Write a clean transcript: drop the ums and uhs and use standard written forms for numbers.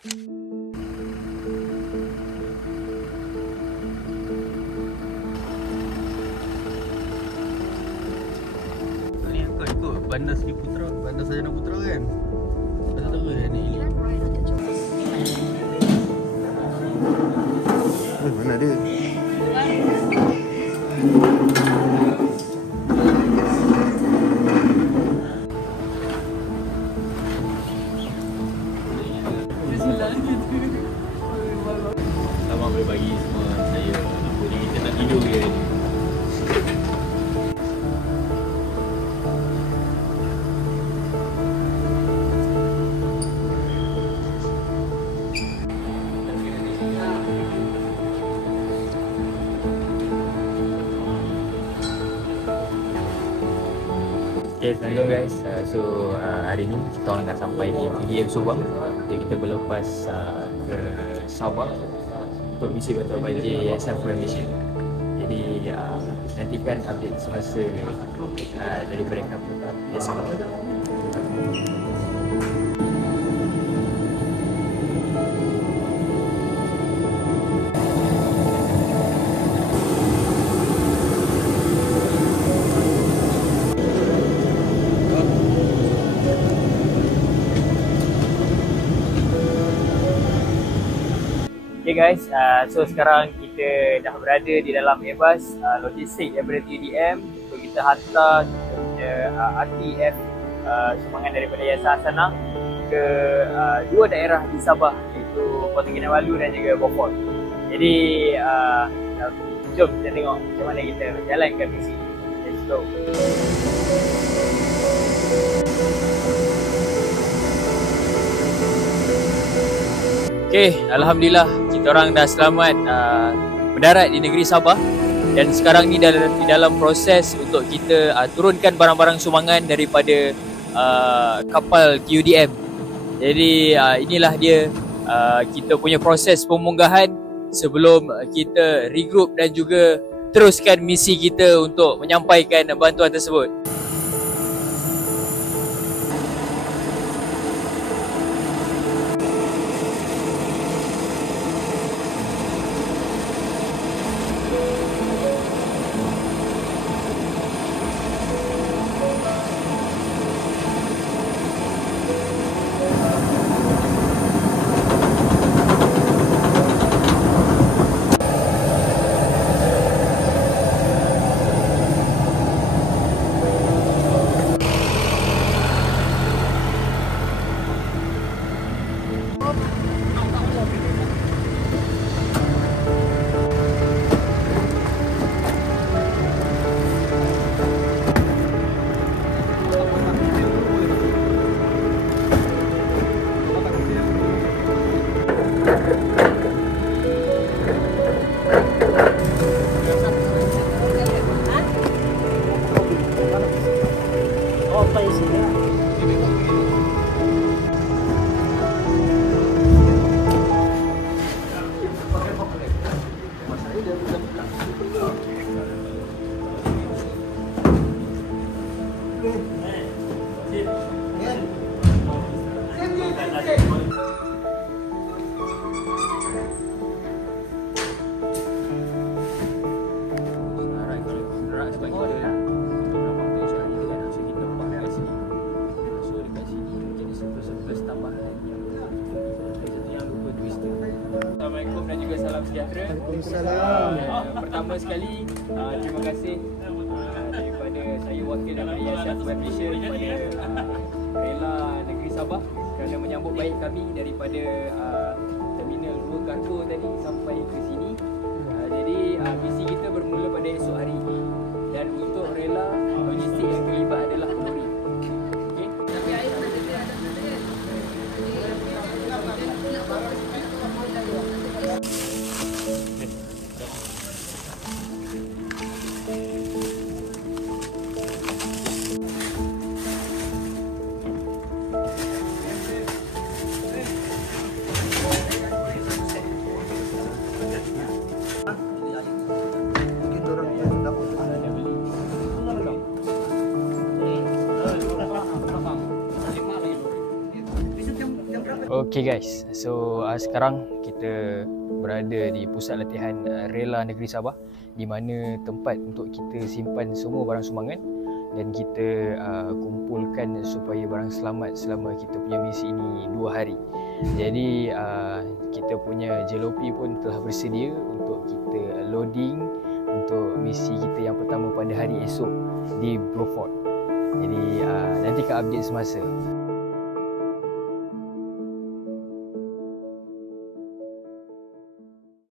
Ni kau ikut Bandar Seri Putra, Bandar Sarjana Putra kan? Kau tahu ke ni? Mana dia? Selamat berbagi semua. Saya apa ni, kita nak tidur je ni. Okay, assalamualaikum guys. Hari ni kita orang akan sampai di UDM Subang. Jadi kita berlepas ke Sabah untuk misi Bantuan Banjir Yayasan Foundation. Jadi nantikan update semasa daripada kami. Okay guys, so sekarang kita dah berada di dalam Airbus logistik daripada TUDM untuk kita hantar kita punya RTF sumbangan daripada Yayasan Hasanah ke dua daerah di Sabah, iaitu Kota Kinabalu dan juga Beaufort. Jadi jom kita tengok macam mana kita menjalankan misi. Let's go. Okay, Alhamdulillah kita orang dah selamat mendarat di negeri Sabah dan sekarang ni di dalam proses untuk kita turunkan barang-barang sumbangan daripada kapal TUDM. Jadi inilah dia kita punya proses pemunggahan sebelum kita regroup dan juga teruskan misi kita untuk menyampaikan bantuan tersebut. Assalamualaikum dan juga salam sejahtera. Waalaikumsalam. Pertama sekali terima kasih daripada saya wakil daripada Yayasan Foundation kepada Rela Negeri Sabah kerana menyambut baik kami daripada Terminal 2 Kargo tadi sampai ke sini. Jadi misi kita bermula pada esok hari ini dan untuk Rela logistik yang terlibat adalah Polri. Okey. Tapi air ada. Okay guys, so sekarang kita berada di pusat latihan Rela Negeri Sabah, di mana tempat untuk kita simpan semua barang sumbangan dan kita kumpulkan supaya barang selamat selama kita punya misi ini 2 hari. Jadi kita punya JLOP pun telah bersedia untuk kita loading untuk misi kita yang pertama pada hari esok di Beaufort. Jadi nanti akan update semasa.